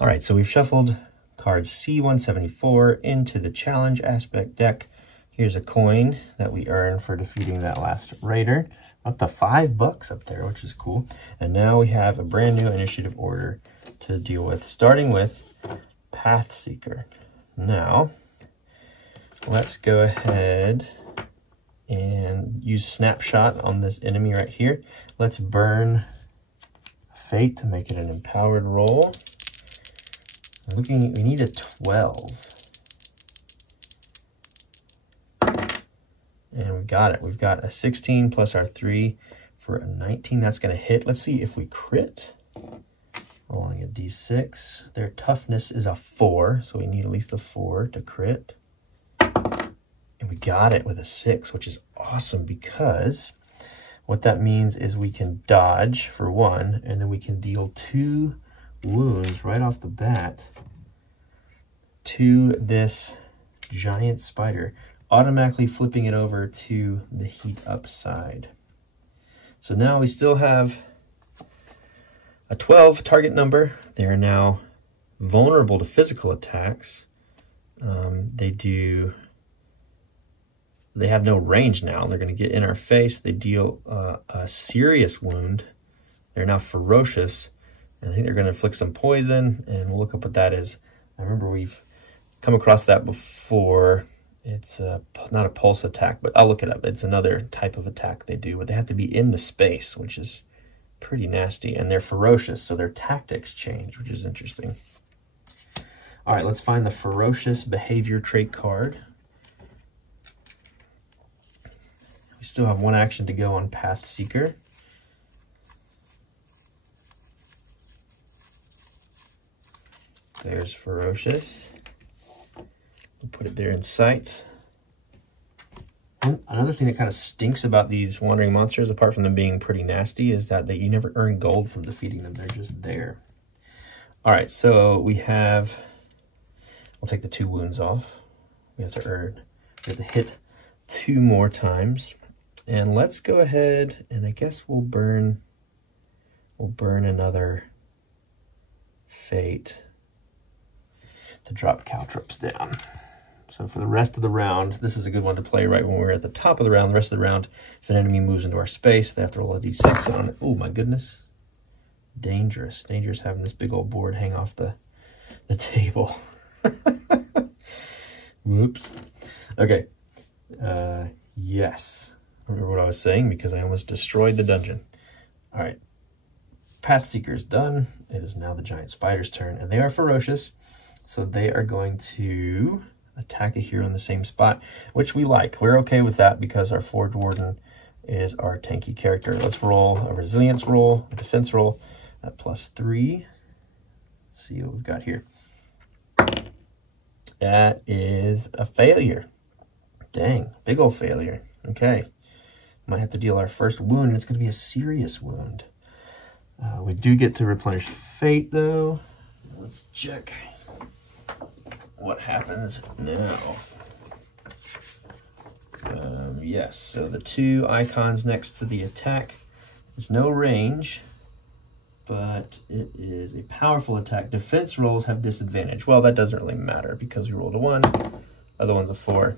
All right, so we've shuffled card C174 into the challenge aspect deck. Here's a coin that we earned for defeating that last raider. Up to $5 up there, which is cool. And now we have a brand new initiative order to deal with, starting with Pathseeker. Now, let's go ahead and use Snapshot on this enemy right here. Let's burn Fate to make it an empowered roll. We need a 12. And we got it. We've got a 16 plus our 3 for a 19. That's going to hit. Let's see if we crit. Rolling a d6. Their toughness is a 4, so we need at least a 4 to crit. And we got it with a 6, which is awesome because what that means is we can dodge for 1, and then we can deal 2 wounds right off the bat to this giant spider, automatically flipping it over to the heat up side. So now we still have a 12 target number. They are now vulnerable to physical attacks. They have no range now. They're going to get in our face. They deal a serious wound. They're now ferocious. And I think they're going to inflict some poison, and we'll look up what that is. I remember we've come across that before. It's not a pulse attack, but I'll look it up. It's another type of attack they do, but they have to be in the space, which is pretty nasty. And they're ferocious, so their tactics change, which is interesting. All right, let's find the ferocious behavior trait card. We still have 1 action to go on Pathseeker. There's ferocious. We'll put it there in sight. Another thing that kind of stinks about these wandering monsters, apart from them being pretty nasty, is that you never earn gold from defeating them. They're just there. All right, so we'll take the 2 wounds off. We have to hit 2 more times. And let's go ahead and I guess we'll burn another Fate to drop caltrops down. So for the rest of the round, this is a good one to play right when we're at the top of the round. The rest of the round, if an enemy moves into our space, they have to roll a d6 on it. Oh my goodness. Dangerous. Dangerous having this big old board hang off the table. Whoops. Okay. Yes. I remember what I was saying because I almost destroyed the dungeon. All right. Pathseeker is done. It is now the giant spider's turn, and they are ferocious. So they are going to attack a hero in the same spot, which we like. We're okay with that because our Forge Warden is our tanky character. Let's roll a resilience roll, a defense roll at +3. Let's see what we've got here. That is a failure. Dang, big old failure. Okay. Might have to deal our first wound, and it's going to be a serious wound. We do get to replenish Fate, though. Let's check what happens now. Yes, so the 2 icons next to the attack, there's no range, but it is a powerful attack. Defense rolls have disadvantage. Well, that doesn't really matter because we rolled a 1, other one's a 4.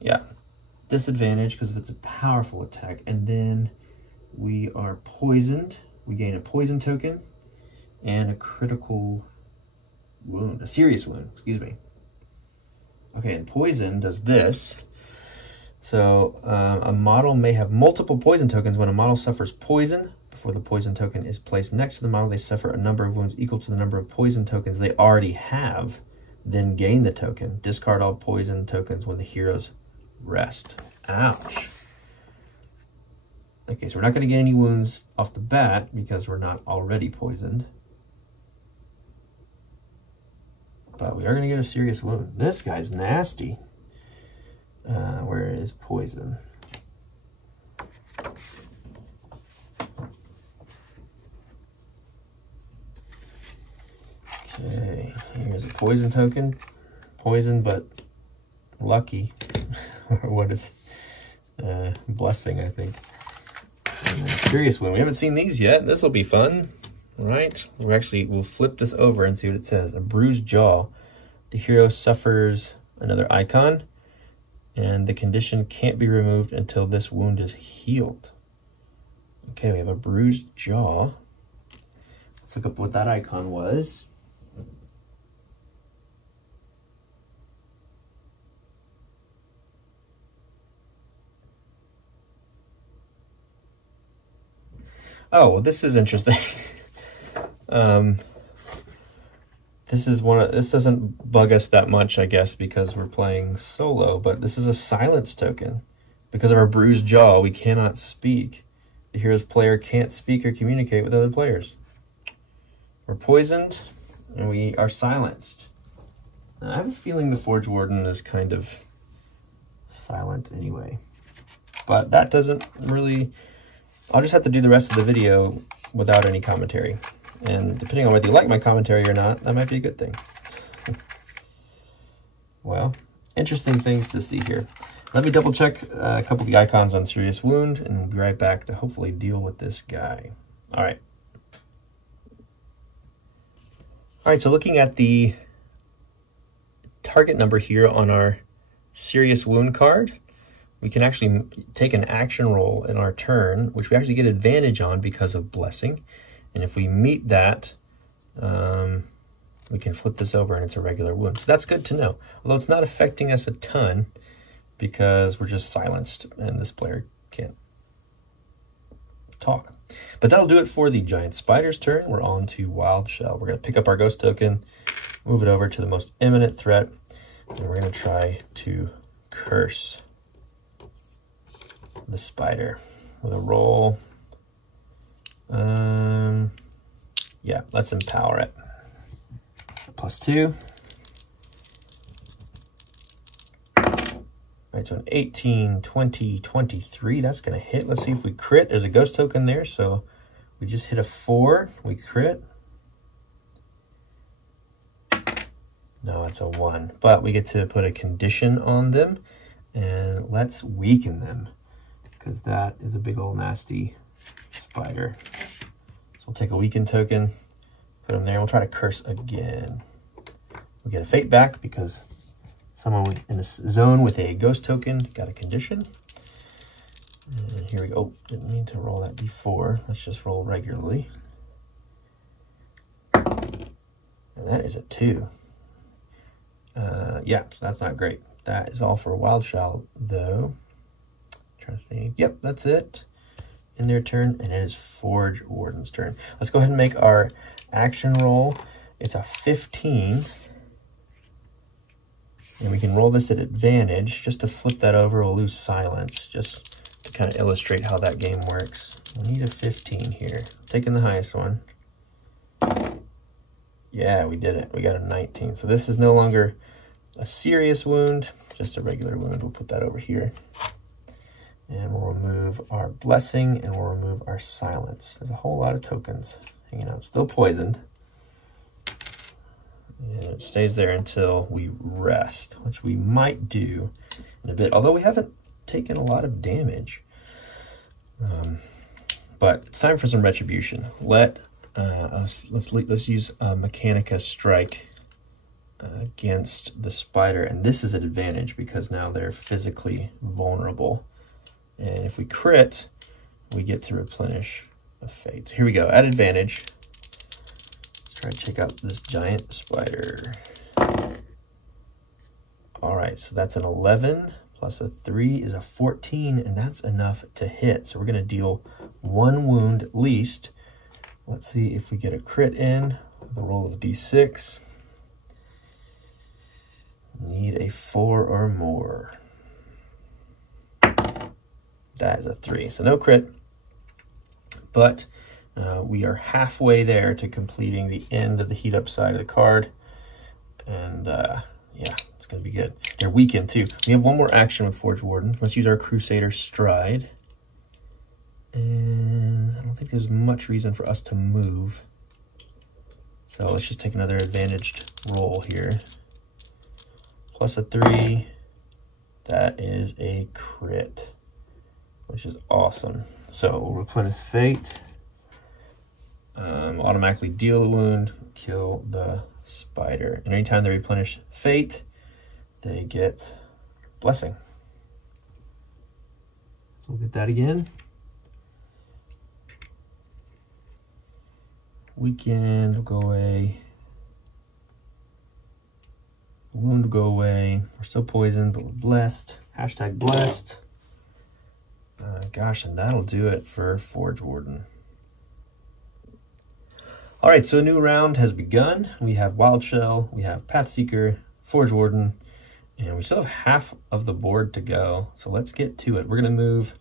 Yeah, disadvantage because it's a powerful attack. And then we are poisoned. We gain a poison token and a critical wound, a serious wound, excuse me. Okay, and poison does this. So a model may have multiple poison tokens. When a model suffers poison, before the poison token is placed next to the model, they suffer a number of wounds equal to the number of poison tokens they already have, then gain the token. Discard all poison tokens when the heroes rest. Ouch. Okay, so we're not going to get any wounds off the bat because we're not already poisoned. But we are going to get a serious wound. This guy's nasty. Where is poison? Okay, here's a poison token. Poison, but lucky. What is blessing, I think. And then serious wound. We haven't seen these yet. This will be fun. All right, we'll flip this over and see what it says. A bruised jaw. The hero suffers another icon, and the condition can't be removed until this wound is healed. Okay, we have a bruised jaw. Let's look up what that icon was. Oh, well, this is interesting. This doesn't bug us that much, I guess, because we're playing solo, but this is a silence token. Because of our bruised jaw, we cannot speak. The hero's player can't speak or communicate with other players. We're poisoned, and we are silenced. Now, I have a feeling the Forge Warden is kind of silent anyway. But that doesn't really... I'll just have to do the rest of the video without any commentary. And depending on whether you like my commentary or not, that might be a good thing. Well, interesting things to see here. Let me double check a couple of the icons on Serious Wound, and we'll be right back to hopefully deal with this guy. All right. All right, so looking at the target number here on our Serious Wound card, we can actually take an action roll in our turn, which we actually get advantage on because of Blessing. And if we meet that, we can flip this over and it's a regular wound. So that's good to know. Although it's not affecting us a ton because we're just silenced and this player can't talk. But that'll do it for the Giant Spider's turn. We're on to Wild Shell. We're going to pick up our Ghost token, move it over to the most imminent threat, and we're going to try to curse the spider with a roll. Yeah, let's empower it. +2. Right, so an 18, 20, 23, that's gonna hit. Let's see if we crit. There's a ghost token there, so we just hit a 4, we crit. No, it's a 1, but we get to put a condition on them, and let's weaken them, because that is a big old nasty spider. So we'll take a weaken token, put them there, and we'll try to curse again. We get a fate back because someone in a zone with a ghost token got a condition. And here we go. Oh, didn't mean to roll that d4. Let's just roll regularly. And that is a 2. Yeah, so that's not great. That is all for Wild Shell, though. Trying to think. Yep, that's it. In their turn, and it is Forge Warden's turn. Let's go ahead and make our action roll. It's a 15. And we can roll this at advantage. Just to flip that over, we'll lose silence, just to kind of illustrate how that game works. We need a 15 here. Taking the highest one. Yeah, we did it. We got a 19. So this is no longer a serious wound, just a regular wound. We'll put that over here. And we'll remove our Blessing, and we'll remove our silence. There's a whole lot of tokens hanging out. Still poisoned. And it stays there until we rest, which we might do in a bit, although we haven't taken a lot of damage. But it's time for some retribution. Let's use Mechanica Strike against the spider, and this is an advantage because now they're physically vulnerable. And if we crit, we get to replenish a fate. So here we go, at advantage. Let's try to check out this giant spider. All right, so that's an 11 plus a 3 is a 14, and that's enough to hit. So we're gonna deal 1 wound at least. Let's see if we get a crit in with a roll of d6. Need a 4 or more. That is a 3, so no crit, but we are halfway there to completing the end of the heat up side of the card, and yeah, it's gonna be good. They're weakened too. We have one more action with Forge Warden. Let's use our Crusader Stride, and I don't think there's much reason for us to move, so let's just take another advantaged roll here. Plus a 3, that is a crit, which is awesome. So we'll replenish fate. Automatically deal a wound, kill the spider. And anytime they replenish fate, they get blessing. So we'll get that again. Weakened will go away. Wound will go away. We're still poisoned, but we're blessed. Hashtag blessed. Gosh, and that'll do it for Forge Warden. All right, so a new round has begun. We have Wild Shell, we have Pathseeker, Forge Warden, and we still have half of the board to go. So let's get to it. We're gonna move,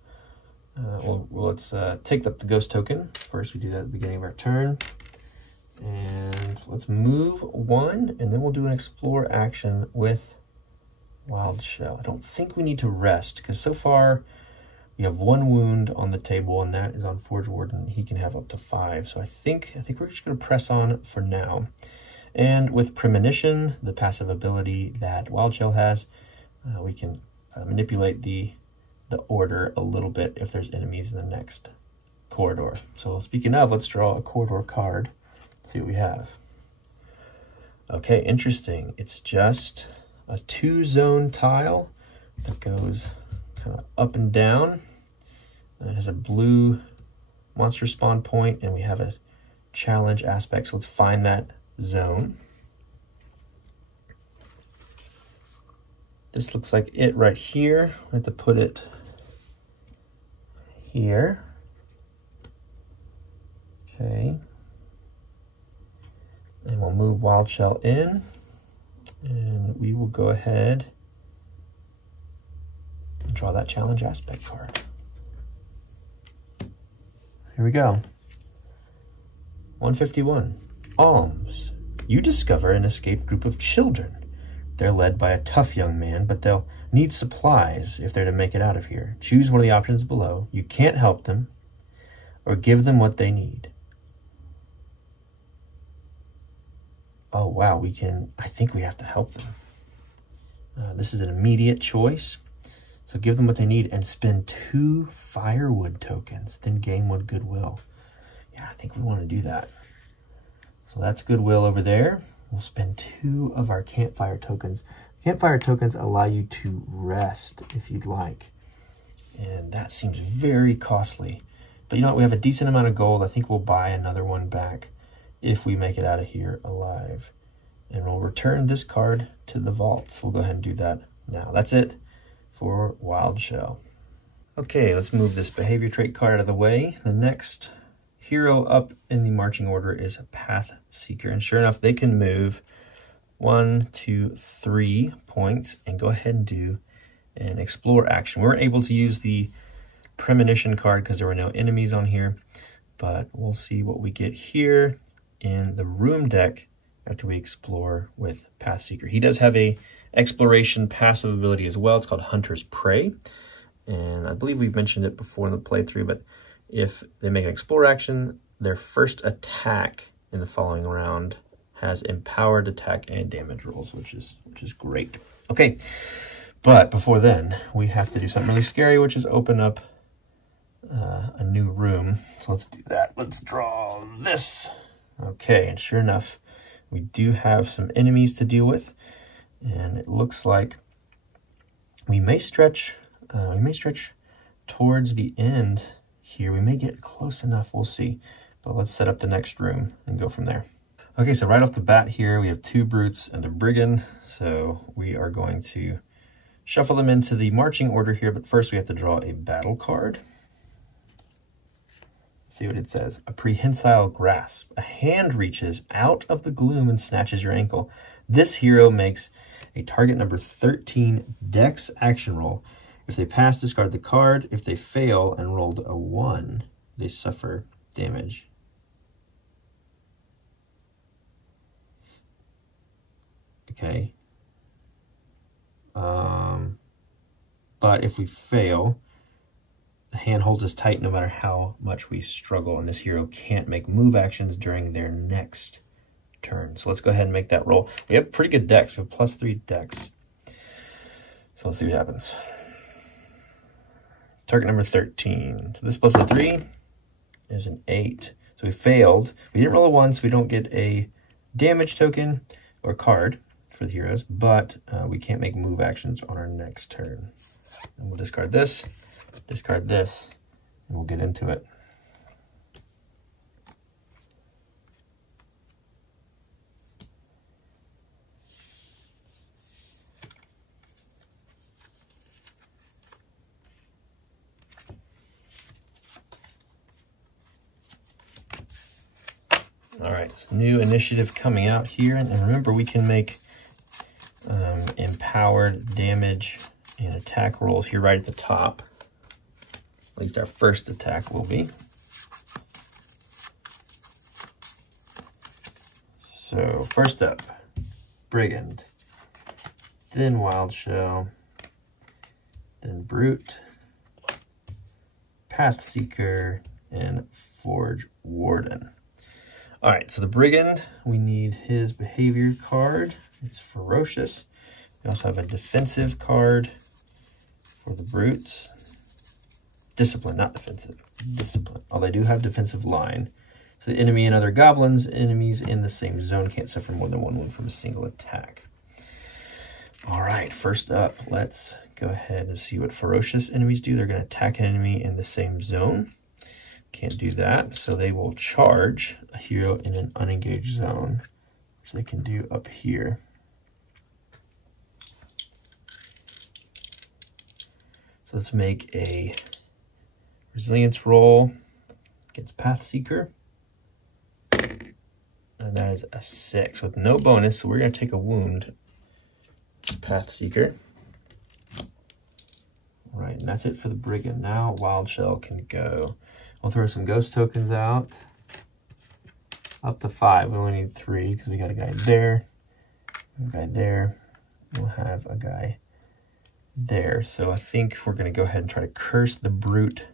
let's take up the ghost token. First, we do that at the beginning of our turn. And let's move one, and then we'll do an explore action with Wild Shell. I don't think we need to rest, because so far we have 1 wound on the table, and that is on Forge Warden. He can have up to 5. So I think we're just going to press on for now. And with Premonition, the passive ability that Wild Shell has, we can manipulate the order a little bit if there's enemies in the next corridor. So speaking of, let's draw a corridor card. See what we have. Okay, interesting. It's just a 2-zone tile that goes kind of up and down. It has a blue monster spawn point, and we have a challenge aspect. So let's find that zone. This looks like it right here. We have to put it here. Okay. And we'll move Wild Shell in, and we will go ahead and draw that challenge aspect card. Here we go. 151. Alms. You discover an escaped group of children. They're led by a tough young man, but they'll need supplies if they're to make it out of here. Choose one of the options below. You can't help them, or give them what they need. Oh, wow, I think we have to help them. This is an immediate choice. So give them what they need and spend 2 firewood tokens, then gain 1 goodwill. Yeah, I think we want to do that. So that's goodwill over there. We'll spend 2 of our campfire tokens. Campfire tokens allow you to rest if you'd like. And that seems very costly. But you know what, we have a decent amount of gold. I think we'll buy another one back if we make it out of here alive. And we'll return this card to the vault. So we'll go ahead and do that now. That's it for Wild Shell. Okay, let's move this behavior trait card out of the way. The next hero up in the marching order is Pathseeker. And sure enough, they can move 1, 2, 3 points and go ahead and do an explore action. We weren't able to use the Premonition card because there were no enemies on here, but we'll see what we get here in the room deck after we explore with Pathseeker. He does have a exploration passive ability as well. It's called Hunter's Prey, and I believe we've mentioned it before in the playthrough, but if they make an explore action, their first attack in the following round has empowered attack and damage rolls, which is great. Okay, but before then, we have to do something really scary, which is open up a new room. So let's do that. Let's draw this. Okay, and sure enough, we do have some enemies to deal with. And it looks like we may stretch towards the end here. We may get close enough, we'll see. But let's set up the next room and go from there. Okay, so right off the bat here, we have 2 brutes and a brigand. So we are going to shuffle them into the marching order here, but first we have to draw a battle card. See what it says. A prehensile grasp. A hand reaches out of the gloom and snatches your ankle. This hero makes a target number 13 dex action roll. If they pass, discard the card. If they fail and rolled a 1, they suffer damage. Okay. But if we fail, the hand holds us tight no matter how much we struggle, and this hero can't make move actions during their next turn. So let's go ahead and make that roll. We have pretty good dex, so +3 dex. So let's see what happens. Target number 13. So this plus a 3 is an 8. So we failed. We didn't roll a 1, so we don't get a damage token or card for the heroes, but we can't make move actions on our next turn. And we'll discard this, and we'll get into it. All right, it's new initiative coming out here. And remember, we can make empowered damage and attack rolls here right at the top. At least our first attack will be. So first up, Brigand, then Wild Shell, then Brute, Pathseeker, and Forge Warden. All right, so the Brigand, we need his behavior card. It's ferocious. We also have a defensive card for the Brutes. Discipline, not defensive, discipline. Oh, they do have defensive line. So the enemy and other goblins, enemies in the same zone can't suffer more than 1 wound from a single attack. All right, first up, let's go ahead and see what ferocious enemies do. They're going to attack an enemy in the same zone. Can't do that, so they will charge a hero in an unengaged zone, which they can do up here. So let's make a resilience roll against Pathseeker. And that is a 6 with no bonus, so we're going to take a wound. Pathseeker. All right, and that's it for the Brigand. Now Wild Shell can go. We'll throw some ghost tokens out. Up to 5. We only need 3 because we got a guy there, a guy there. We'll have a guy there. So I think we're going to go ahead and try to curse the Brute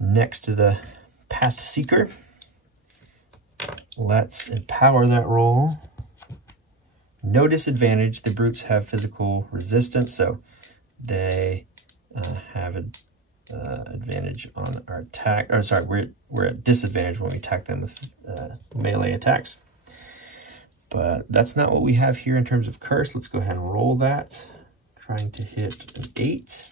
next to the Pathseeker. Let's empower that roll. No disadvantage. The Brutes have physical resistance, so they have an advantage on our attack. Or sorry, we're at disadvantage when we attack them with melee attacks. But that's not what we have here in terms of curse. Let's go ahead and roll that. Trying to hit an 8.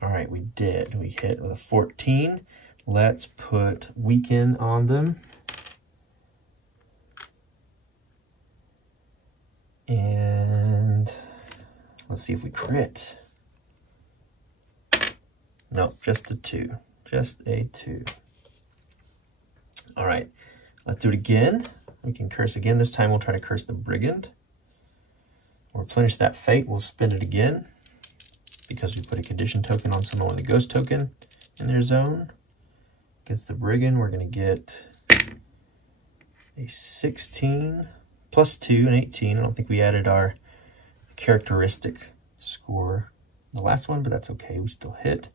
All right, we did. We hit with a 14. Let's put weaken on them. And let's see if we crit. Nope, just a 2. Just a 2. All right, let's do it again. We can curse again. This time we'll try to curse the Brigand. We'll replenish that fate. We'll spend it again because we put a condition token on someone with a ghost token in their zone. Against the Brigand, we're going to get a 16 plus 2, an 18. I don't think we added our characteristic score the last one, but that's okay. We still hit.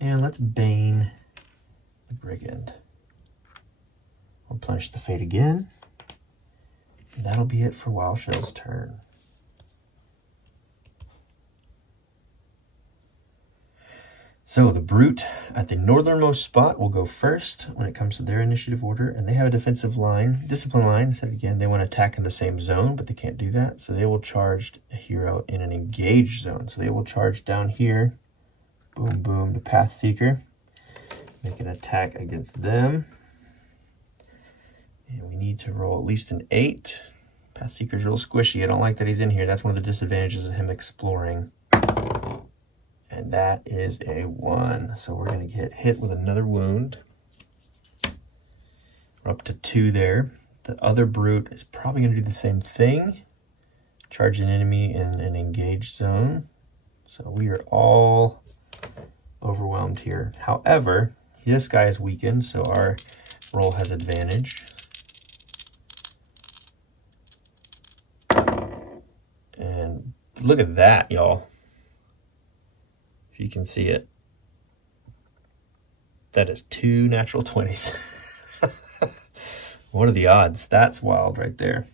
And let's Bane the Brigand. We'll replenish the fate again. And that'll be it for Wild Shell's turn. So the Brute at the northernmost spot will go first when it comes to their initiative order, and they have a defensive line, discipline line. I said again, they want to attack in the same zone, but they can't do that. So they will charge a hero in an engaged zone. So they will charge down here, boom, boom, to Pathseeker, make an attack against them. And we need to roll at least an 8. Pathseeker's real squishy. I don't like that he's in here. That's one of the disadvantages of him exploring. And that is a 1. So we're going to get hit with another wound. We're up to 2 there. The other Brute is probably going to do the same thing. Charge an enemy in an engaged zone. So we are all overwhelmed here. However, this guy is weakened, so our roll has advantage. And look at that, y'all. If you can see it, that is 2 natural 20s. What are the odds? That's wild right there.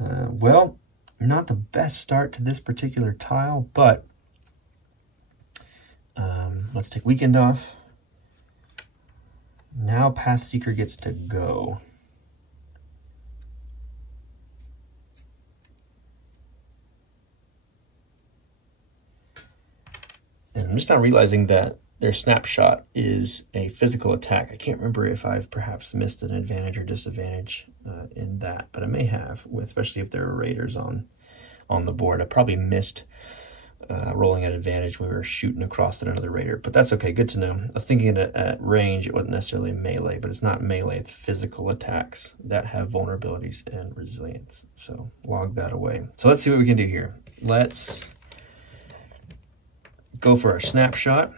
Well, not the best start to this particular tile, but Let's take weekend off. Now Pathseeker gets to go. And I'm just not realizing that their snapshot is a physical attack. I can't remember if I've perhaps missed an advantage or disadvantage in that, but I may have, especially if there are raiders on the board. I probably missed rolling at advantage when we were shooting across at another raider, but that's okay, good to know. I was thinking at range, it wasn't necessarily melee, but it's not melee, it's physical attacks that have vulnerabilities and resilience. So log that away. So let's see what we can do here. Let's go for our snapshot.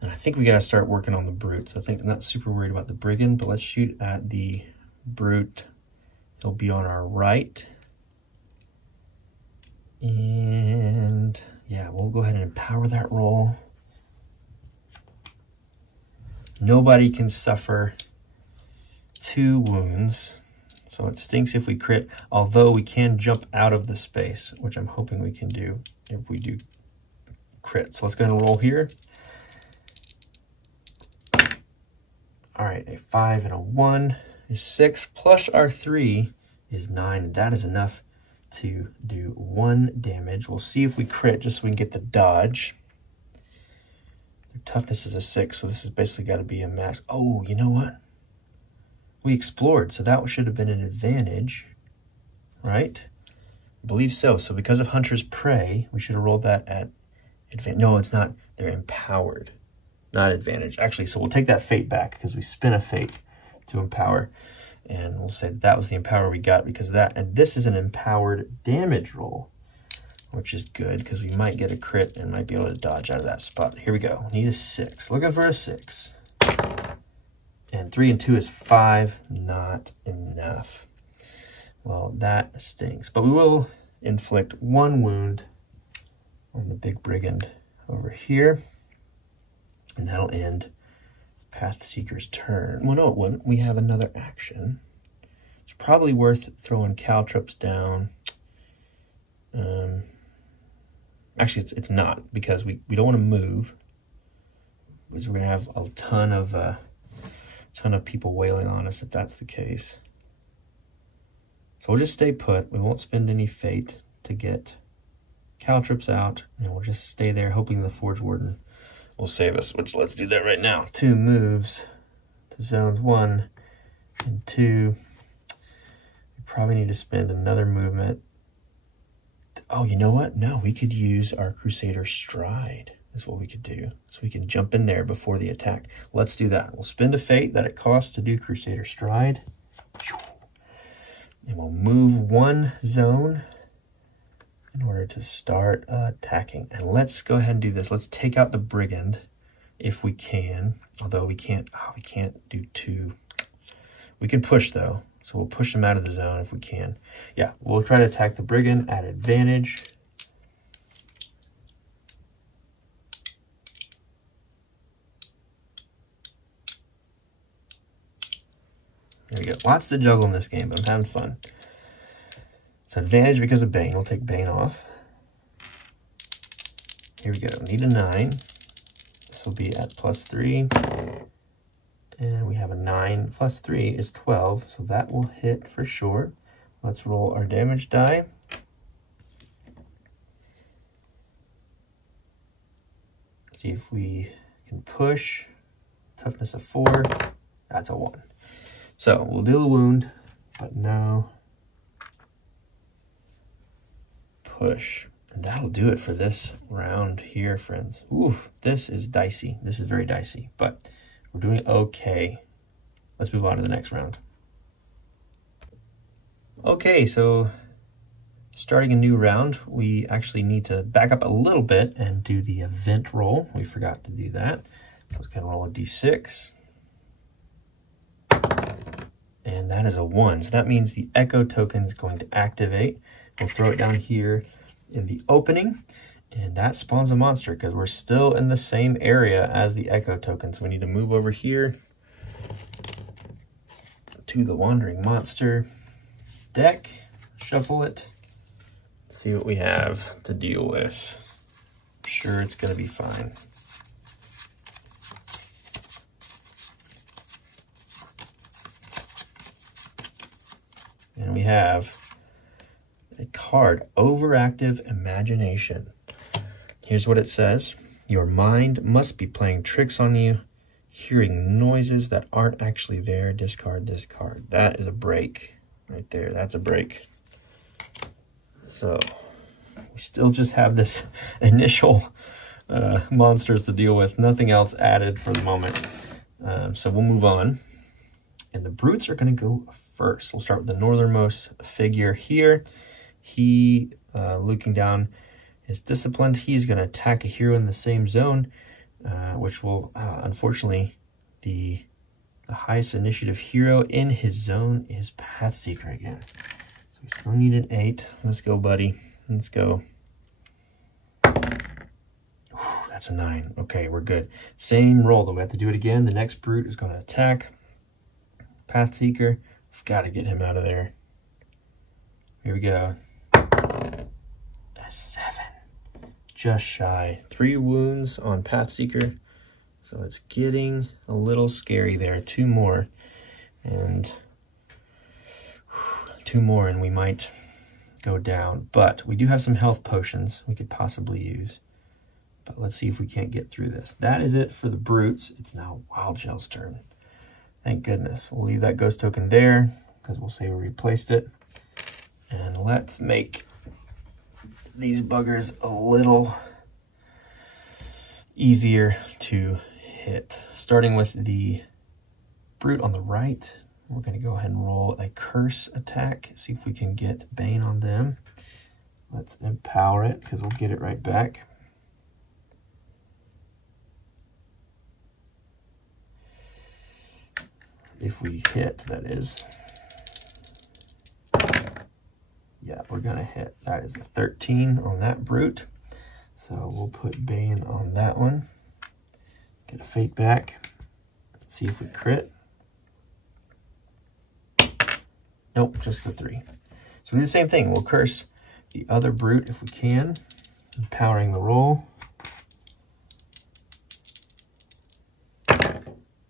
And I think we gotta start working on the brutes. I think I'm not super worried about the brigand, but let's shoot at the brute. He'll be on our right. And yeah, we'll go ahead and empower that roll. Nobody can suffer 2 wounds. So it stinks if we crit, although we can jump out of the space, which I'm hoping we can do if we do crit. So let's go ahead and roll here. All right, a 5 and a 1 is 6, plus our 3 is 9. And that is enough to do 1 damage. We'll see if we crit just so we can get the dodge. Their toughness is a 6, so this has basically got to be a max. Oh, you know what? We explored, so that should have been an advantage, right? I believe so. So because of Hunter's Prey, we should have rolled that at advantage. No, it's not. They're empowered, not advantage. Actually, so we'll take that fate back because we spin a fate to empower. And we'll say that was the empower we got because of that. And this is an empowered damage roll, which is good because we might get a crit and might be able to dodge out of that spot. Here we go. Need a 6. Looking for a 6. And 3 and 2 is 5. Not enough. Well, that stinks. But we will inflict 1 wound on the big brigand over here. And that'll end Pathseeker's turn. Well, no, it wouldn't. We have another action. It's probably worth throwing caltrops down. Actually, it's not, because we don't want to move, because we're going to have a ton of people wailing on us if that's the case. So we'll just stay put. We won't spend any fate to get caltrops out, and we'll just stay there hoping the Forge Warden will save us, which let's do that right now. 2 moves to zones 1 and 2. We probably need to spend another movement. Oh, you know what? No, we could use our Crusader Stride is what we could do. So we can jump in there before the attack. Let's do that. We'll spend a fate that it costs to do Crusader Stride. And we'll move 1 zone in order to start attacking. And let's go ahead and do this. Let's take out the brigand if we can. Although we can't do 2. We can push though. So we'll push him out of the zone if we can. Yeah, we'll try to attack the brigand at advantage. There we go. Lots to juggle in this game, but I'm having fun. It's advantage because of Bane. We'll take Bane off. Here we go. Need a 9. This will be at +3. And we have a 9 plus 3 is 12. So that will hit for sure. Let's roll our damage die. See if we can push. Toughness of 4. That's a 1. So we'll do a wound, but no push. And that'll do it for this round here, friends. Ooh, this is dicey. This is very dicey, but we're doing okay. Let's move on to the next round. Okay, so starting a new round, we actually need to back up a little bit and do the event roll. We forgot to do that. Let's go and roll a d6. And that is a 1. So that means the echo token is going to activate. We'll throw it down here in the opening, and that spawns a monster because we're still in the same area as the echo token. So we need to move over here to the wandering monster deck, shuffle it, see what we have to deal with. sure it's going to be fine. And we have a card, Overactive Imagination. Here's what it says. Your mind must be playing tricks on you, hearing noises that aren't actually there. Discard this card. That is a break right there. That's a break. So we still just have this initial monsters to deal with. Nothing else added for the moment. So we'll move on. And the brutes are going to go first. We'll start with the northernmost figure here. He, looking down, is disciplined. He's going to attack a hero in the same zone, which will, unfortunately, the highest initiative hero in his zone is Pathseeker again. So we still need an 8. Let's go, buddy. Let's go. Whew, that's a 9. Okay, we're good. Same roll, though. We have to do it again. The next brute is going to attack Pathseeker. We've got to get him out of there. Here we go. A 7. Just shy. 3 wounds on Pathseeker. So it's getting a little scary there. 2 more. And 2 more and we might go down. But we do have some health potions we could possibly use. But let's see if we can't get through this. That is it for the brutes. It's now Wild Shell's turn. Thank goodness. We'll leave that ghost token there because we'll say we replaced it. And let's make these buggers a little easier to hit. Starting with the brute on the right, we're going to go ahead and roll a curse attack. See if we can get Bane on them. Let's empower it because we'll get it right back. If we hit, that is. Yeah, we're going to hit. That is a 13 on that brute. So we'll put Bane on that one. Get a fate back. See if we crit. Nope, just the 3. So we do the same thing. We'll curse the other brute if we can. Empowering the roll.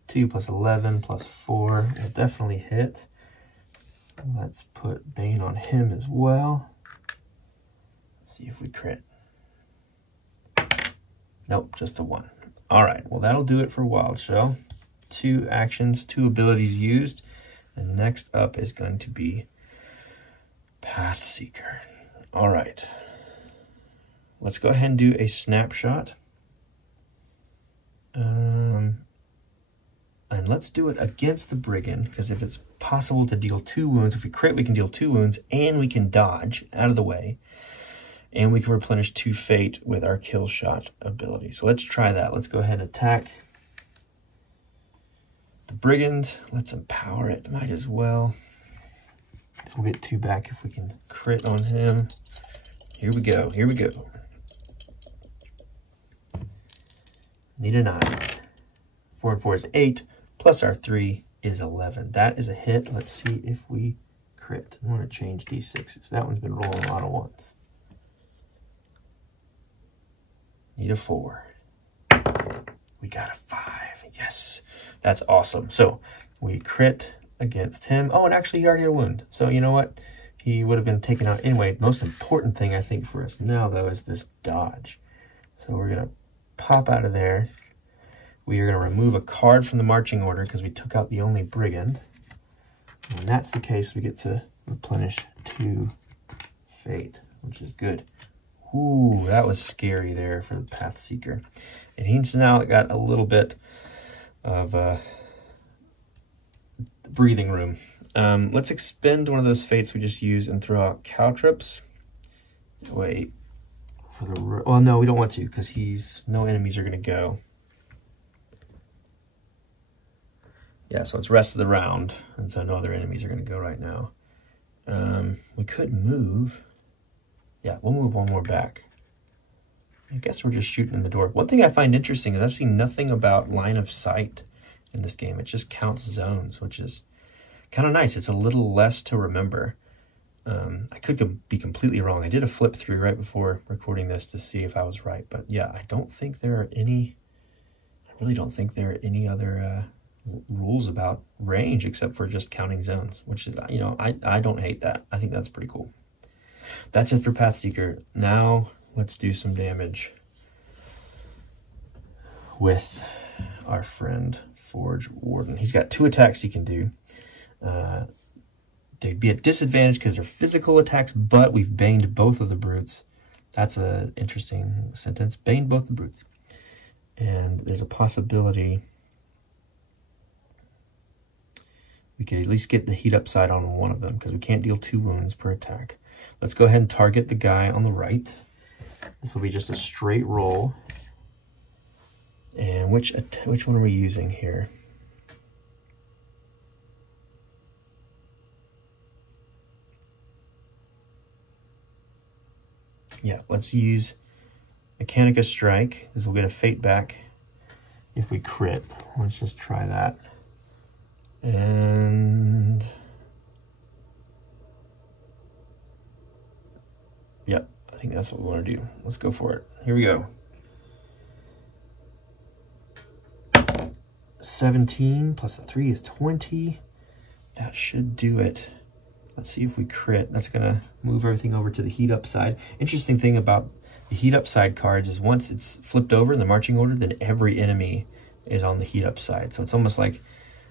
2 plus 11 plus 4 will definitely hit. Let's put Bane on him as well. Let's see if we crit. Nope, just a 1. All right, well, that'll do it for Wild Shell. 2 actions, 2 abilities used. And next up is going to be Pathseeker. All right. Let's go ahead and do a snapshot. And let's do it against the Brigand, because if it's possible to deal 2 wounds, if we crit, we can deal 2 wounds, and we can dodge out of the way. And we can replenish 2 fate with our kill shot ability. So let's try that. Let's go ahead and attack the Brigand. Let's empower it. Might as well. So we'll get 2 back if we can crit on him. Here we go. Here we go. Need a 9. 4 and 4 is 8. Plus our 3 is 11. That is a hit. Let's see if we crit. I want to change D6s. That one's been rolling a lot of ones. Need a 4. We got a 5. Yes, that's awesome. So we crit against him. Oh, and actually he already had a wound. So you know what? He would have been taken out anyway. Most important thing I think for us now though is this dodge. So we're going to pop out of there. We are going to remove a card from the marching order because we took out the only Brigand. And when that's the case, we get to replenish 2 fate, which is good. Ooh, that was scary there for the Pathseeker. And he's now got a little bit of breathing room. Let's expend one of those fates we just used and throw out Caltrops. Wait, for the... Well, no, we don't want to because no enemies are going to go. Yeah, so it's rest of the round, and so no other enemies are going to go right now. We could move. Yeah, we'll move 1 more back. I guess we're just shooting in the door. One thing I find interesting is I've seen nothing about line of sight in this game. It just counts zones, which is kind of nice. It's a little less to remember. I could be completely wrong. I did a flip through right before recording this to see if I was right. But yeah, I really don't think there are any other rules about range except for just counting zones, which is, you know, I don't hate that. I think that's pretty cool. That's it for Pathseeker. Now let's do some damage with our friend Forge Warden. He's got 2 attacks he can do. They'd be at disadvantage because they're physical attacks, but we've baned both of the brutes. That's an interesting sentence. Baned both the brutes. And there's a possibility we could at least get the heat upside on one of them because we can't deal 2 wounds per attack. Let's go ahead and target the guy on the right. This will be just a straight roll. And which one are we using here? Yeah, let's use Mechanica Strike. This will get a fate back if we crit. Let's just try that. And yep, I think that's what we want to do. Let's go for it. Here we go. 17 plus a 3 is 20. That should do it. Let's see if we crit. That's gonna move everything over to the heat upside. Interesting thing about the heat upside cards is once it's flipped over in the marching order, then every enemy is on the heat upside. So it's almost like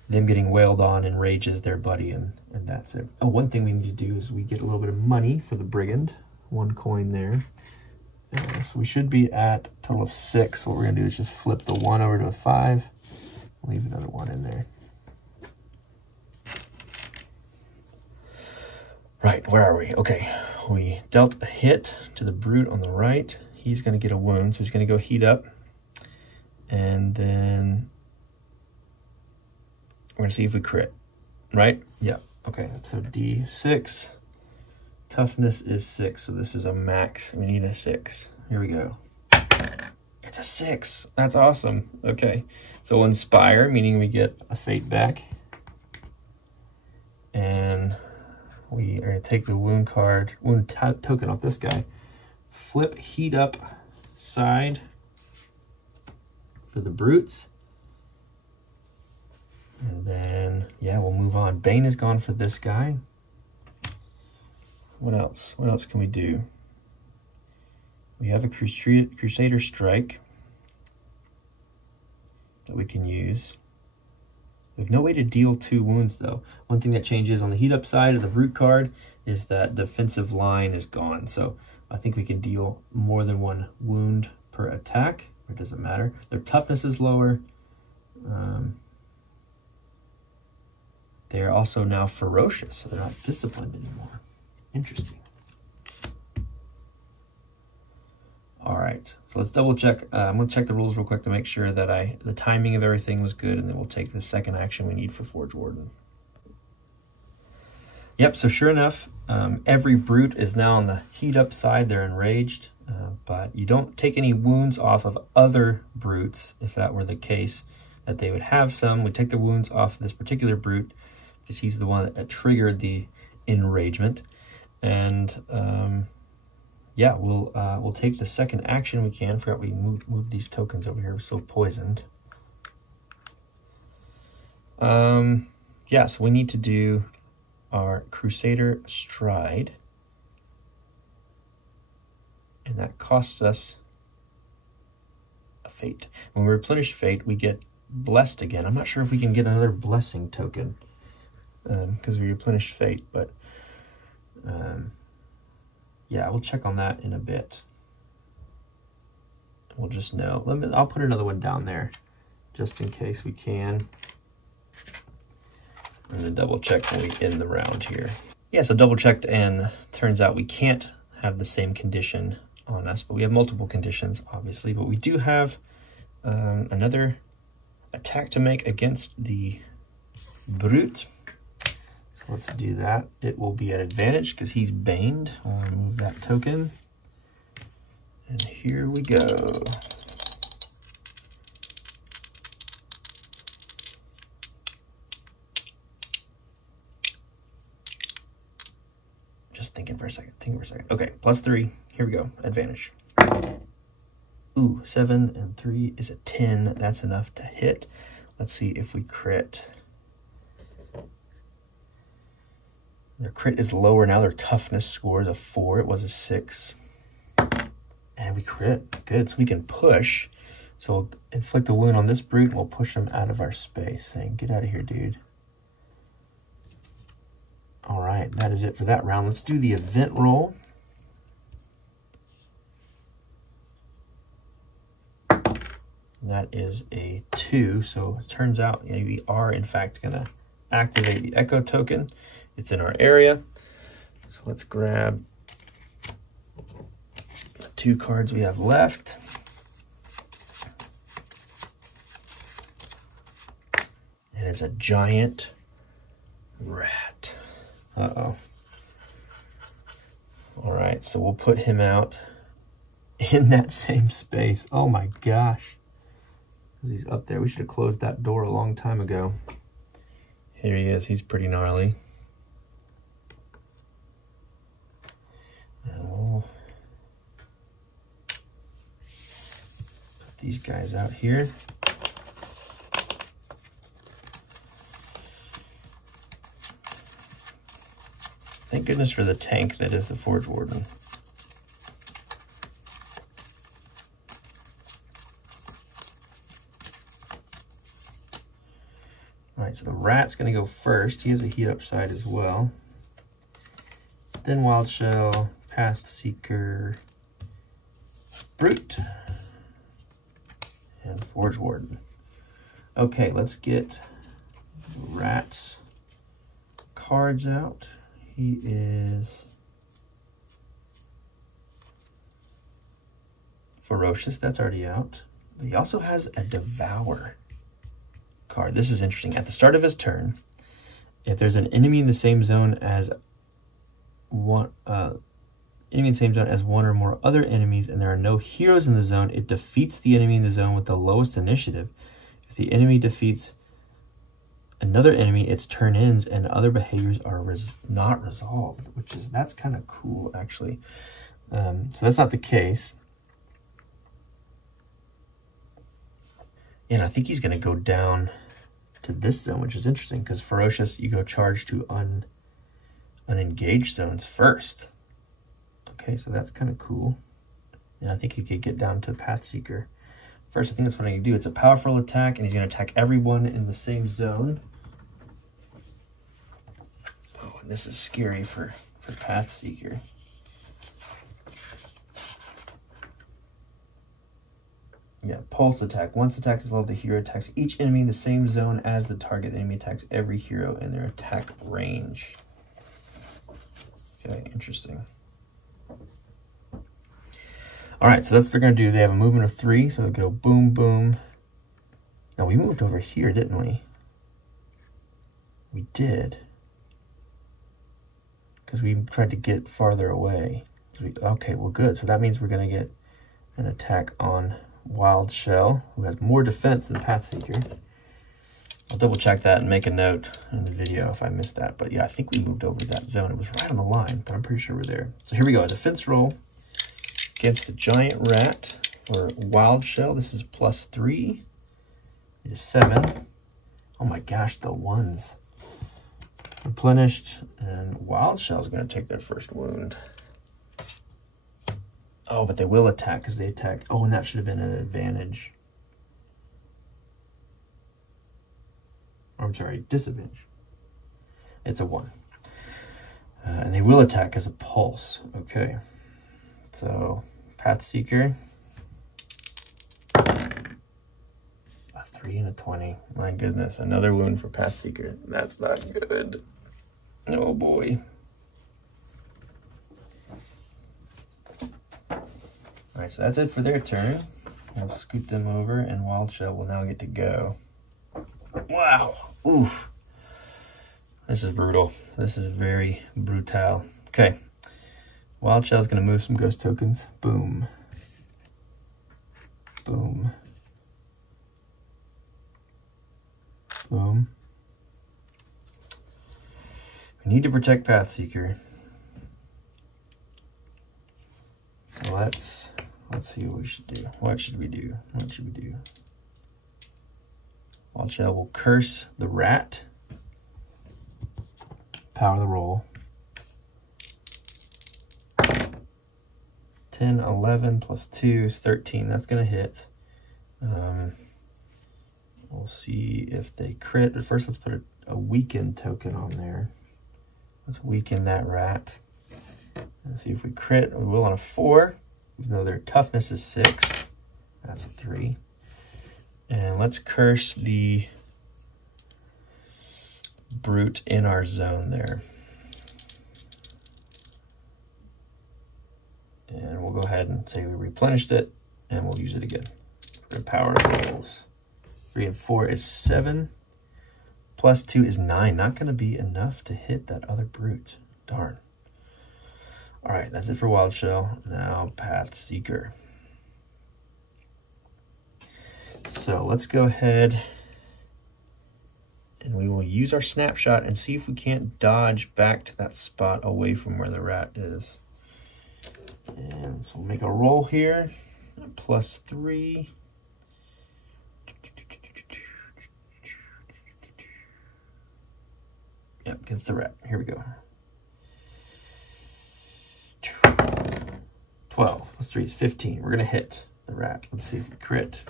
them getting wailed on enrages their buddy, and that's it. Oh, one thing we need to do is we get a little bit of money for the brigand. 1 coin there. So we should be at a total of 6. What we're gonna do is just flip the 1 over to a 5. Leave another 1 in there. Right, where are we? Okay, we dealt a hit to the brute on the right. He's going to get a wound, so he's going to go heat up. And then we're going to see if we crit. Right? Yeah. Okay, so D6. Toughness is 6, so this is a max. We need a 6. Here we go. It's a 6. That's awesome. Okay, so we'll inspire, meaning we get a fate back. And we are going to take the wound token off this guy. Flip heat up side for the brutes. And then, yeah, we'll move on. Bane is gone for this guy. What else? What else can we do? We have a Crusader Strike that we can use. We have no way to deal 2 wounds, though. One thing that changes on the heat up side of the brute card is that defensive line is gone. So I think we can deal more than 1 wound per attack. It doesn't matter. Their toughness is lower. They're also now ferocious, so they're not disciplined anymore. Interesting. All right, so let's double check. I'm gonna check the rules real quick to make sure that the timing of everything was good, and then we'll take the second action we need for Forge Warden. Yep, so sure enough, every brute is now on the heat up side. They're enraged, but you don't take any wounds off of other brutes. If that were the case, that they would have some. We take the wounds off of this particular brute because he's the one that triggered the enragement. And yeah, we'll take the second action we can. Forgot we moved these tokens over here. We're so poisoned. Yeah, so we need to do our Crusader Stride. And that costs us a fate. When we replenish fate, we get blessed again. I'm not sure if we can get another blessing token because we replenish fate, but yeah, we'll check on that in a bit. We'll just know. I'll put another one down there just in case we can. And then double check when we end the round here. Yeah, so double checked, and turns out we can't have the same condition on us, but we have multiple conditions, obviously. But we do have another attack to make against the brute. So let's do that. It will be at advantage because he's baned. I'll remove that token. And here we go. just thinking for a second. Okay, +3. Here we go. Advantage. Ooh, 7 and 3 is a 10. That's enough to hit. Let's see if we crit. Their crit is lower now. Their toughness score is a 4. It was a 6. And we crit. Good. So we can push. So we'll inflict a wound on this brute and we'll push him out of our space, saying, get out of here, dude. All right, that is it for that round. Let's do the event roll. That is a 2, so it turns out we are in fact gonna activate the echo token. It's in our area. So let's grab the 2 cards we have left. And it's a giant rat. Uh-oh. All right, so we'll put him out in that same space. Oh my gosh. He's up there. We should have closed that door a long time ago. Here he is. He's pretty gnarly. And we'll put these guys out here. Thank goodness for the tank that is the Forge Warden. All right, so the rat's gonna go first. He has a heat up side as well. Then Wild Shell, Path Seeker, Brute, and Forge Warden. Okay, let's get Rat's cards out. He is Ferocious, that's already out. But he also has a Devour card. This is interesting. At the start of his turn, if there's an enemy in the same zone as one or more other enemies and there are no heroes in the zone, it defeats the enemy in the zone with the lowest initiative. If the enemy defeats another enemy, its turn ends and other behaviors are not resolved, that's kind of cool actually. So that's not the case. And I think he's going to go down to this zone, which is interesting because Ferocious, you go charge to unengaged zones first. Okay, so that's kind of cool. And I think he could get down to Path Seeker first. I think that's what I can do. It's a powerful attack, and he's going to attack everyone in the same zone. Oh, and this is scary for Path Seeker. Yeah, pulse attack. Once attacked as well, the hero attacks each enemy in the same zone as the target. The enemy attacks every hero in their attack range. Okay, interesting. All right, so that's what they're going to do. They have a movement of 3, so they go boom, boom. Now, we moved over here, didn't we? We did. Because we tried to get farther away. So okay, well, good. So that means we're going to get an attack on Wild Shell, who has more defense than Path Seeker. I'll double check that and make a note in the video if I missed that. But yeah, I think we moved over that zone. It was right on the line, but I'm pretty sure we're there. So here we go, a defense roll against the giant rat for Wild Shell. This is +3. It is 7. Oh my gosh, the ones. Replenished, and Wild Shell is going to take their first wound. Oh, but they will attack because they attacked. Oh, and that should have been an advantage. Or, I'm sorry, disadvantage. It's a 1. And they will attack as a pulse. Okay. So, Path Seeker. A 3 and a 20. My goodness. Another wound for Path Seeker. That's not good. Oh, boy. All right, so that's it for their turn. We'll scoot them over, and Wild Shell will now get to go. Wow. Oof. This is brutal. This is very brutal. Okay. Wild Shell's going to move some ghost tokens. Boom. Boom. Boom. We need to protect Path Seeker. let's see what we should do. What should we do? Wild Shell will curse the rat. Power the roll. 10, 11 plus 2 is 13. That's going to hit. We'll see if they crit. But first, let's put a weaken token on there. Let's weaken that rat. And see if we crit. We will on a 4, even though their toughness is 6. That's a 3. And let's curse the brute in our zone there. And we'll go ahead and say we replenished it, and we'll use it again. We're going to power rolls. 3 and 4 is 7. Plus 2 is 9. Not going to be enough to hit that other brute. Darn. All right, that's it for Wild Shell. Now Path Seeker. So let's go ahead and we will use our snapshot and see if we can't dodge back to that spot away from where the rat is. And so we'll make a roll here. Plus 3. Yep, against the rat. Here we go. 12 plus 3 is 15. We're going to hit the rat. Let's see if we crit.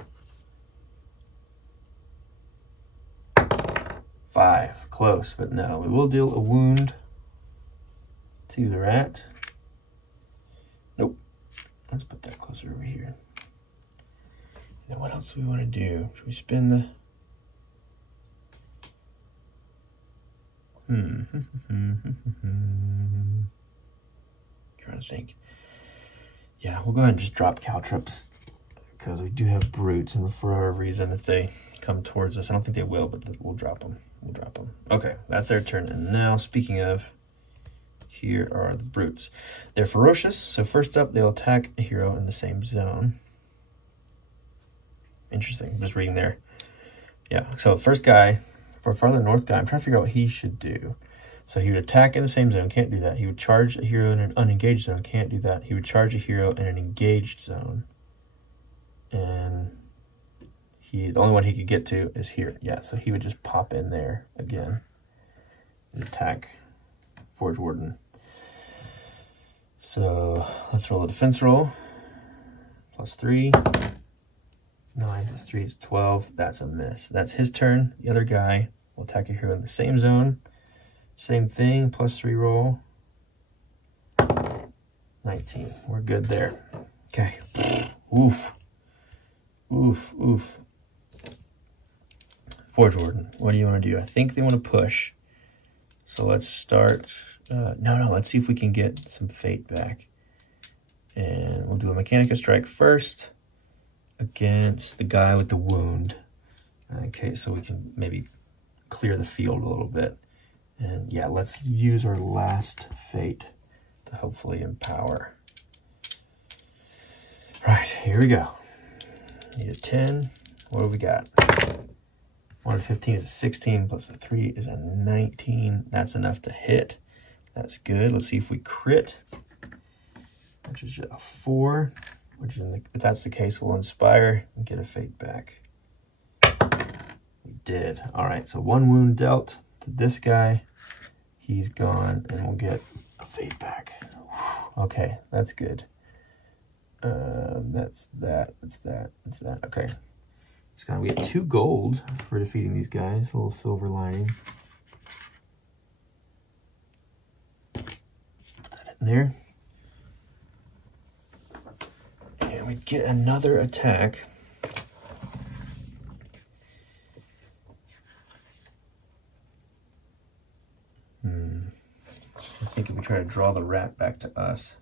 5. Close, but no. We will deal a wound to the rat. Nope. Let's put that closer over here. Now, what else do we want to do? Should we spin the... Trying to think. Yeah, we'll go ahead and just drop caltrops because we do have brutes, and for whatever reason, if they come towards us, I don't think they will, but we'll drop them. Okay, that's their turn. And now, speaking of, here are the brutes. They're ferocious, so first up, they'll attack a hero in the same zone. Interesting, I'm just reading there. Yeah, so first guy, for farther north guy, I'm trying to figure out what he should do. So he would attack in the same zone, can't do that. He would charge a hero in an unengaged zone, can't do that. He would charge a hero in an engaged zone. And the only one he could get to is here. Yeah, so he would just pop in there again and attack Forge Warden. So let's roll a defense roll. Plus 3. 9 plus 3 is 12. That's a miss. That's his turn. The other guy will attack a hero in the same zone. Same thing, plus 3 roll. 19. We're good there. Okay. Oof. Oof, oof. Forge Warden, what do you want to do? I think they want to push. So let's start. No, let's see if we can get some fate back. And we'll do a Mechanica Strike first against the guy with the wound. Okay, so we can maybe clear the field a little bit. And yeah, let's use our last fate to hopefully empower. Right, here we go. Need a 10. What do we got? 1 to 15 is a 16, plus a 3 is a 19. That's enough to hit. That's good. Let's see if we crit, which is a 4. Which, if that's the case, we'll inspire and get a fate back. We did. All right, so 1 wound dealt to this guy. He's gone, and we'll get a fate back. Okay, that's good. That's that. Okay. Just gonna get 2 gold for defeating these guys. A little silver lining. Put that in there. And we get another attack. I think if we try to draw the rat back to us.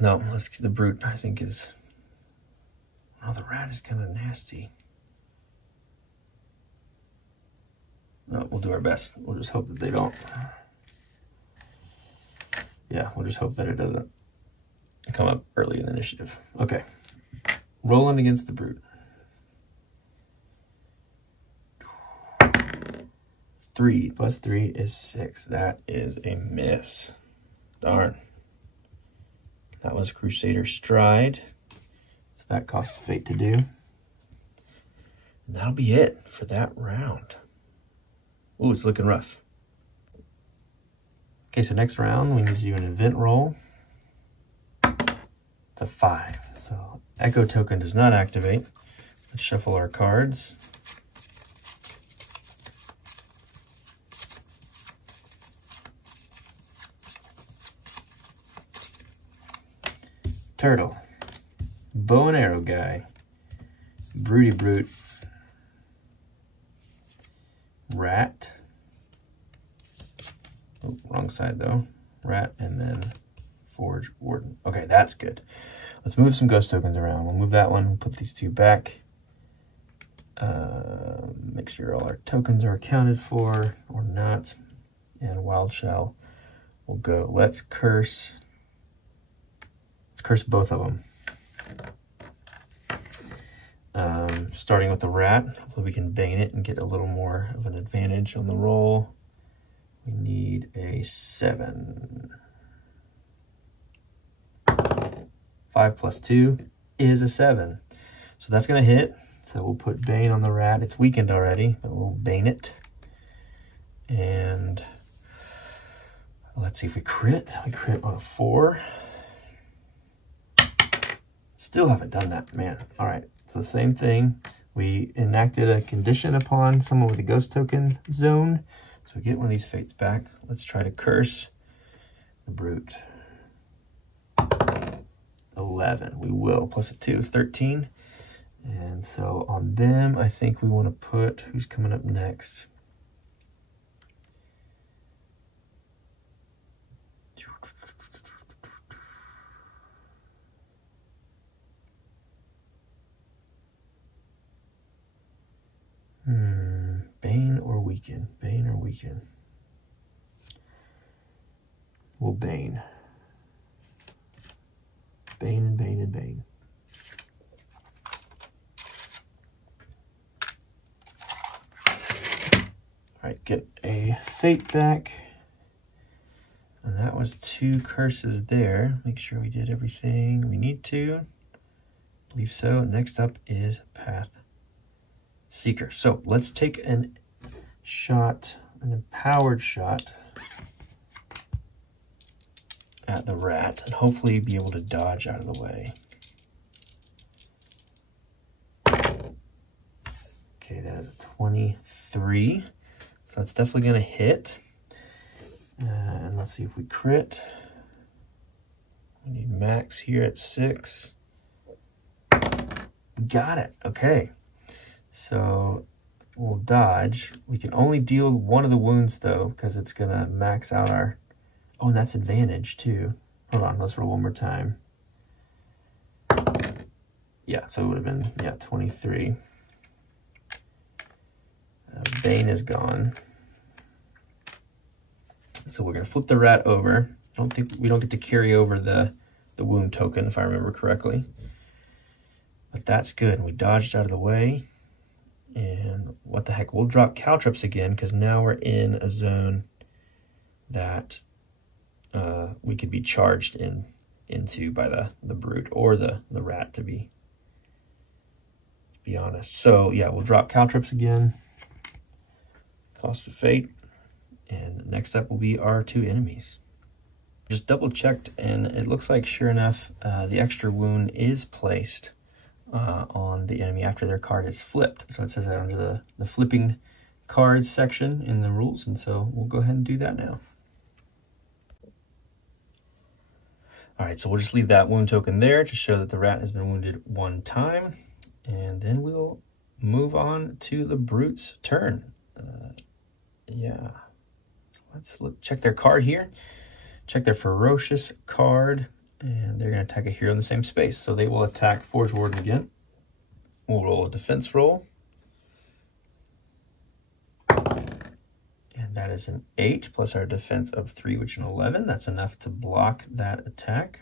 No, let's get the brute, I think is... Oh, the rat is kind of nasty. No, we'll do our best. We'll just hope that they don't. Yeah, we'll just hope that it doesn't come up early in the initiative. Okay. Rolling against the brute. 3. Plus 3 is 6. That is a miss. Darn. That was Crusader Stride. So that costs Fate to do. And that'll be it for that round. Ooh, it's looking rough. Okay, so next round we need to do an event roll. It's a 5. So Echo Token does not activate. Let's shuffle our cards. Turtle, Bow and Arrow Guy, Broody Brute, Rat, oh, wrong side though, Rat, and then Forge Warden. Okay, that's good. Let's move some ghost tokens around. We'll move that one, we'll put these 2 back. Make sure all our tokens are accounted for or not. And Wild Shell will go. Let's curse both of them. Starting with the Rat, hopefully we can bane it and get a little more of an advantage on the roll. We need a 7. 5 plus 2 is a 7. So that's going to hit. So we'll put Bane on the Rat. It's weakened already, but we'll Bane it. And let's see if we crit. We crit on a 4. Still haven't done that, man. All right, so same thing. We enacted a condition upon someone with a ghost token zone. So we get one of these fates back. Let's try to curse the Brute. 11, we will. Plus a 2 is 13. And so on them, I think we want to put, who's coming up next? Bane or Weaken? Bane or Weaken? We'll Bane. Bane and Bane and Bane. All right, get a fate back. And that was 2 curses there. Make sure we did everything we need to. I believe so. Next up is Path Seeker. So let's take an shot, an empowered shot at the Rat and hopefully be able to dodge out of the way. Okay, that is a 23. So that's definitely going to hit. And let's see if we crit. We need max here at 6. Got it. Okay. So we'll dodge. We can only deal 1 of the wounds though, because it's going to max out our... Oh, and that's advantage too. Hold on, let's roll one more time. Yeah, so it would have been, 23. Bane is gone. So we're going to flip the Rat over. We don't get to carry over the wound token, if I remember correctly. But that's good. And we dodged out of the way. And what the heck, we'll drop Caltrops again, because now we're in a zone that we could be charged into by the Brute or the Rat, to be honest. So yeah, we'll drop Caltrops again. Cost of Fate. And next up will be our 2 enemies. Just double checked, and it looks like, sure enough, the extra wound is placed on the enemy after their card is flipped. So it says that under the flipping cards section in the rules, and so we'll go ahead and do that now. All right, so we'll just leave that wound token there to show that the Rat has been wounded 1 time, and then we'll move on to the Brute's turn. Yeah. Let's check their card here. Check their Ferocious card, and they're going to attack a hero in the same space. So they will attack Forge Warden again. We'll roll a defense roll. And that is an 8 plus our defense of 3, which is an 11. That's enough to block that attack.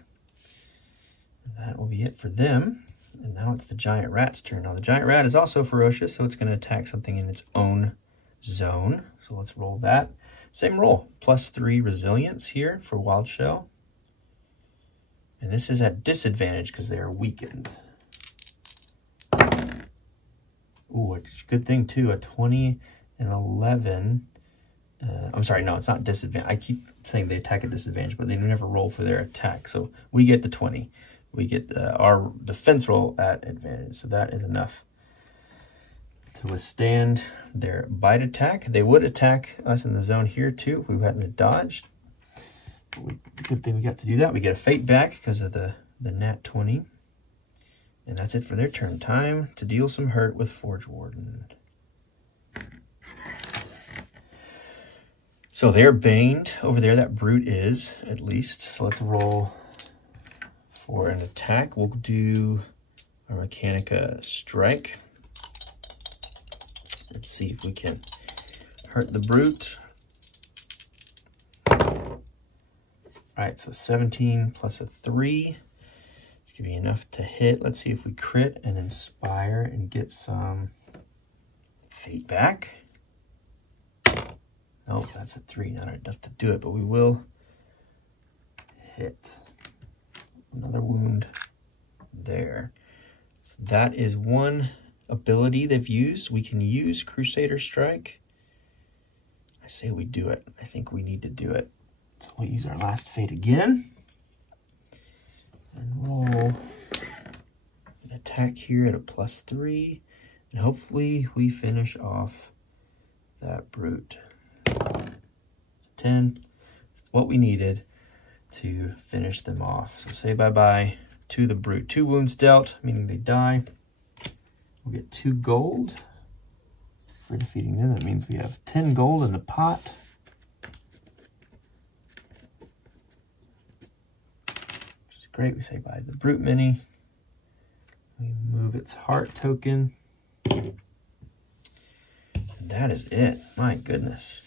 And that will be it for them. And now it's the Giant Rat's turn. Now the Giant Rat is also ferocious, so it's going to attack something in its own zone. So let's roll that. Same roll, +3 resilience here for Wild Shell. And this is at disadvantage because they are weakened. Ooh, it's a good thing too, a 20 and 11. I'm sorry, no, it's not disadvantage. I keep saying they attack at disadvantage, but they never roll for their attack. So we get the 20. We get our defense roll at advantage. So that is enough to withstand their bite attack. They would attack us in the zone here too if we hadn't dodged. Good thing we got to do that. We get a fate back because of the nat 20. And that's it for their turn. Time to deal some hurt with Forge Warden. So they're baned over there. That brute is, at least. So let's roll for an attack. We'll do our Mechanica Strike. Let's see if we can hurt the brute. All right, so 17 plus a 3. It's gonna be enough to hit. Let's see if we crit and inspire and get some fate back. No, that's a 3, not enough to do it, but we will hit. Another wound there. So that is one ability they've used. We can use Crusader Strike. I say we do it. I think we need to do it. So we'll use our last fate again. And roll an attack here at a +3. And hopefully we finish off that brute. 10, what we needed to finish them off. So say bye-bye to the brute. 2 wounds dealt, meaning they die. We'll get 2 gold for defeating them. That means we have 10 gold in the pot. Which is great. We say bye to the brute mini. We move its heart token. And that is it. My goodness.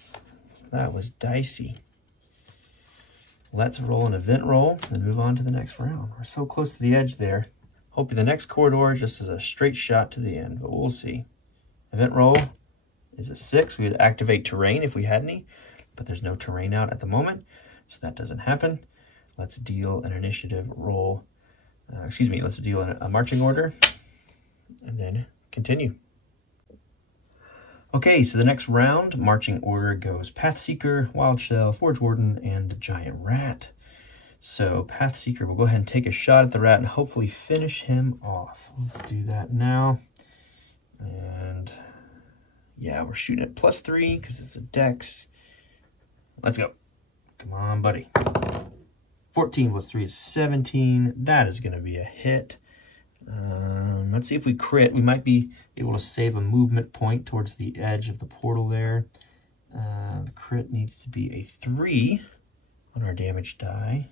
That was dicey. Let's roll an event roll and move on to the next round. We're so close to the edge there. Hoping the next corridor just is a straight shot to the end, but we'll see. Event roll is a 6. We would activate terrain if we had any, but there's no terrain out at the moment, so that doesn't happen. Let's deal an initiative roll. Let's deal a marching order and then continue. Okay, so the next round, marching order goes Pathseeker, Wild Shell, Forge Warden, and the Giant Rat. So Pathseeker will go ahead and take a shot at the rat and hopefully finish him off. Let's do that now. And yeah, we're shooting at +3 because it's a dex. Let's go. Come on, buddy. 14 plus 3 is 17. That is going to be a hit. Let's see if we crit. We might be able to save a movement point towards the edge of the portal there. The crit needs to be a 3 on our damage die.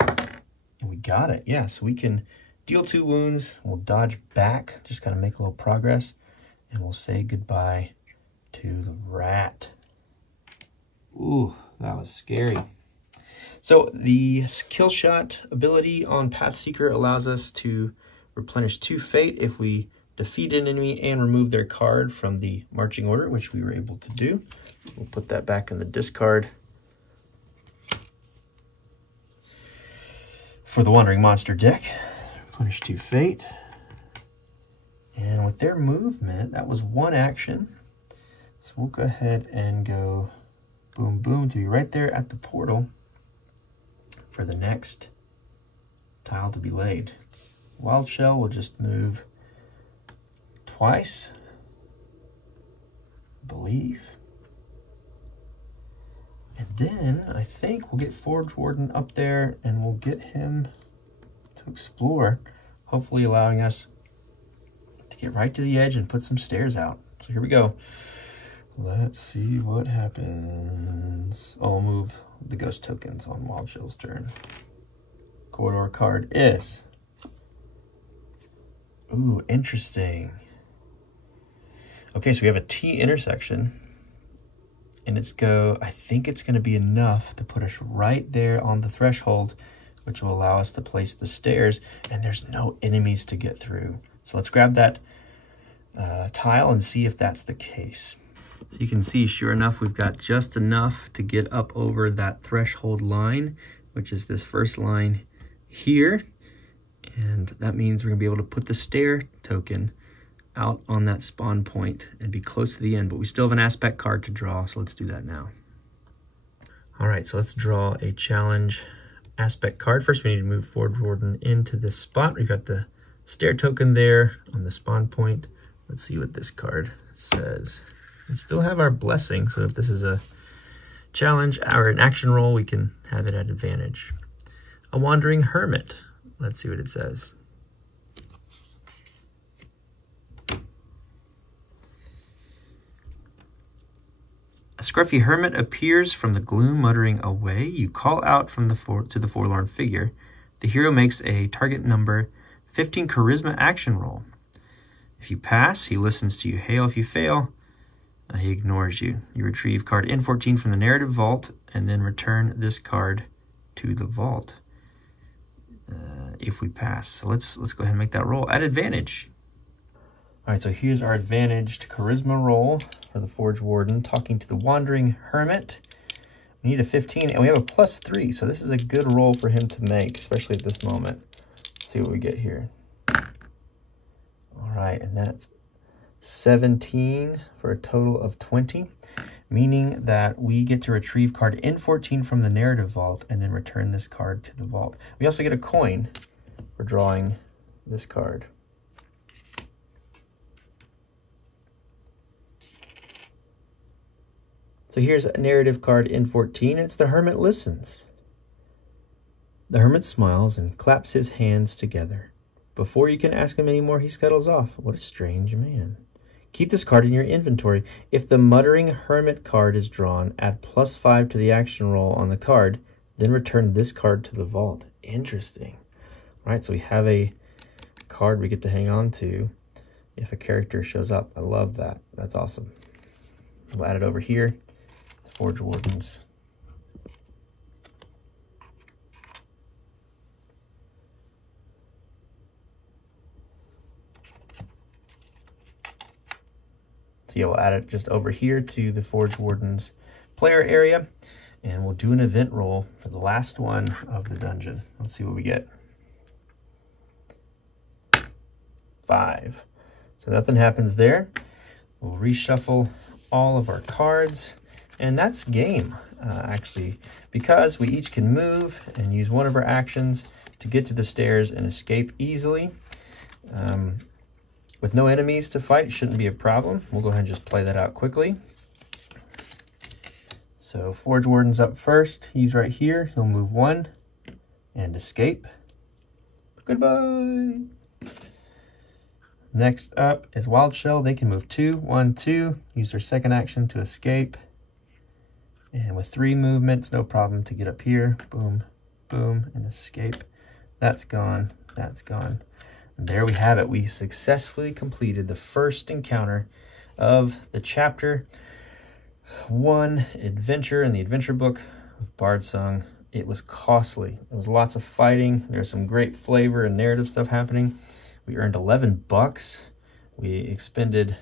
And we got it. Yeah, so we can deal 2 wounds. We'll dodge back, just kind of make a little progress. And we'll say goodbye to the rat. Ooh, that was scary. So the kill shot ability on Pathseeker allows us to replenish 2 fate if we defeat an enemy and remove their card from the marching order, which we were able to do. We'll put that back in the discard. For the Wandering Monster deck, replenish 2 fate. And with their movement, that was 1 action. So we'll go ahead and go boom, boom to be right there at the portal for the next tile to be laid. Wild Shell will just move twice, I believe. And then I think we'll get Forge Warden up there and we'll get him to explore, hopefully allowing us to get right to the edge and put some stairs out. So here we go. Let's see what happens. I'll move the ghost tokens on Wild Shell's turn. Corridor card is... Ooh, interesting. Okay, so we have a T intersection. And I think it's going to be enough to put us right there on the threshold, which will allow us to place the stairs. And there's no enemies to get through. So let's grab that tile and see if that's the case. So you can see, sure enough, we've got just enough to get up over that threshold line, which is this first line here. And that means we're gonna be able to put the stair token out on that spawn point and be close to the end, but we still have an aspect card to draw, so let's do that now. All right, so let's draw a challenge aspect card. First, we need to move Forge Warden into this spot. We've got the stair token there on the spawn point. Let's see what this card says. We still have our blessing, so if this is a challenge or an action roll, we can have it at advantage. A Wandering Hermit. Let's see what it says. A scruffy hermit appears from the gloom, muttering away. You call out from to the forlorn figure. The hero makes a target number 15 charisma action roll. If you pass, he listens to you hail. If you fail, he ignores you. You retrieve card N14 from the narrative vault and then return this card to the vault. If we pass. So let's go ahead and make that roll at advantage. All right, so here's our advantaged charisma roll for the Forge Warden, talking to the Wandering Hermit. We need a 15, and we have a +3, so this is a good roll for him to make, especially at this moment. Let's see what we get here. All right, and that's 17 for a total of 20, meaning that we get to retrieve card N14 from the narrative vault and then return this card to the vault. We also get a coin for drawing this card. So here's a narrative card N14, and it's the Hermit Listens. The Hermit smiles and claps his hands together. Before you can ask him any more, he scuttles off. What a strange man. Keep this card in your inventory. If the Muttering Hermit card is drawn, add +5 to the action roll on the card, then return this card to the vault. Interesting. All right, so we have a card we get to hang on to if a character shows up. I love that. That's awesome. We'll add it over here. Forge Wardens. So yeah, we'll add it just over here to the Forge Wardens player area, and we'll do an event roll for the last one of the dungeon. Let's see what we get. 5. So nothing happens there. We'll reshuffle all of our cards. And that's game, actually, because we each can move and use one of our actions to get to the stairs and escape easily. With no enemies to fight, shouldn't be a problem. We'll go ahead and just play that out quickly. So Forge Warden's up first. He's right here. He'll move 1 and escape. Goodbye. Next up is Wild Shell. They can move 2, 1, 2. Use their second action to escape. And with 3 movements, no problem to get up here. Boom, boom, and escape. That's gone. That's gone. And there we have it. We successfully completed the first encounter of the Chapter 1 adventure in the adventure book of Bardsung. It was costly. There was lots of fighting. There's some great flavor and narrative stuff happening. We earned 11 bucks. We expended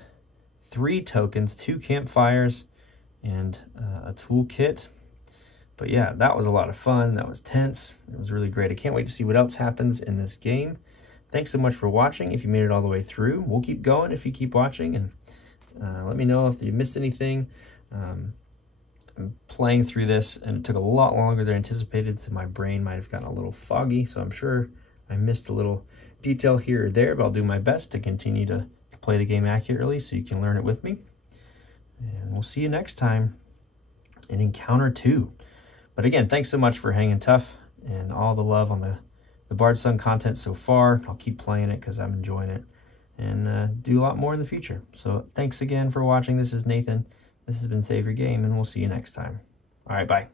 3 tokens, 2 campfires, and a toolkit. But yeah, that was a lot of fun. That was tense. It was really great. I can't wait to see what else happens in this game. Thanks so much for watching. If you made it all the way through, we'll keep going if you keep watching, and let me know if you missed anything. I'm playing through this, and it took a lot longer than anticipated, so my brain might have gotten a little foggy, so I'm sure I missed a little detail here or there, but I'll do my best to continue to play the game accurately so you can learn it with me. And we'll see you next time in Encounter 2. But again, thanks so much for hanging tough and all the love on the Bardsung content so far. I'll keep playing it because I'm enjoying it, and do a lot more in the future. So thanks again for watching. This is Nathan. This has been Save Your Game, and we'll see you next time. All right, bye.